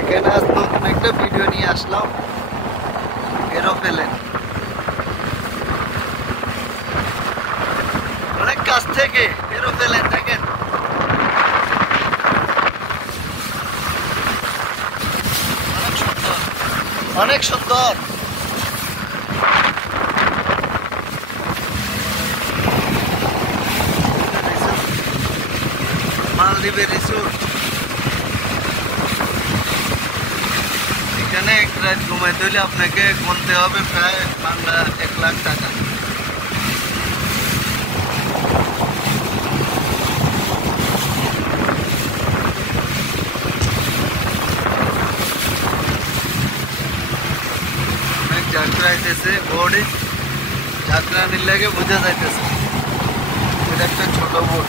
এখানে আজ নতুন একটা ভিডিও নিয়ে আসলাম, এরোপ্লেন। অনেক কাছ থেকে এরোপ্লেন দেখেন। অনেক সুন্দর, অনেক সুন্দর। মালদ্বীপের রিসোর্ট। এখানে এক রাত ঘুমাইতে হলে আপনাকে গুনতে হবে প্রায় বাংলা 1,00,000 টাকা। অনেক যাত্রা আইতেছে, বোর্ডে যাত্রা নিলে বোঝা যাইতেছে। এটা একটা ছোট বোট।